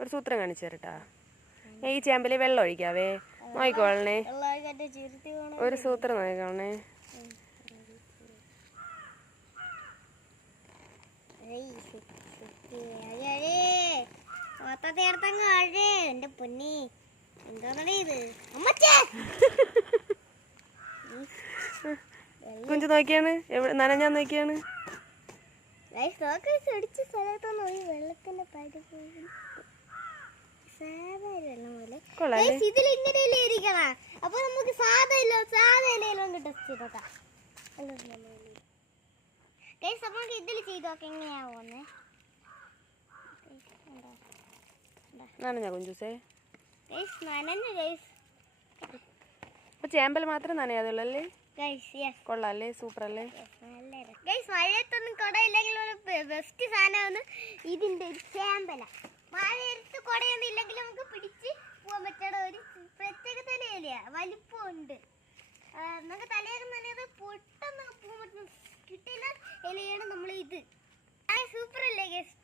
ഒരു സൂത്രം കാണിച്ചു തരട്ടാ. ഈ ചേമ്പല് വെള്ളം ഒഴിക്കാവേ. നോക്കിക്കോളണേ, ഒരു സൂത്രം നോക്കിക്കോളണേ. എന്റെ പൊന്നി എന്താ ഇത്? കുഞ്ചു നോക്കിയാണ്, നനഞ്ഞാൻ നോക്കിയാണ്. ഇതിലിങ്ങനെയല്ലേ ഇരിക്കണ. അപ്പൊ നമുക്ക് സാധാ ടെസ്റ്റ് ചെയ്തോക്കാം. നമുക്ക് ഇതിൽ ചെയ്തോക്കെ എങ്ങനെയാ പോന്നെ. നനഞ്ഞ കുഞ്ചൂസേ? നനഞ്ഞു ഗൈസ്. അപ്പൊ ചേമ്പൽ മാത്രം നനയാതുള്ളൂ അല്ലേ? കൊള്ളാല്ലേ? സൂപ്പർ അല്ലേ? മഴയത്തൊന്നും കുടയില്ലെങ്കിൽ ബെസ്റ്റ് സാധനമാണ് ഇതിന്റെ ചേമ്പല. മഴയത്ത് കുടയൊന്നും ഇല്ലെങ്കിൽ നമുക്ക് പിടിച്ച് പോകാൻ പറ്റണ ഒരു പ്രത്യേക തലയില വലിപ്പമുണ്ട്. നമുക്ക് തലയൊക്കെ നനയത് പൊട്ടെന്ന് പോകാൻ പറ്റുന്ന കിട്ടില്ല ഇലയാണ് നമ്മൾ ഇത്. സൂപ്പർ അല്ലേ ഗൈസ്?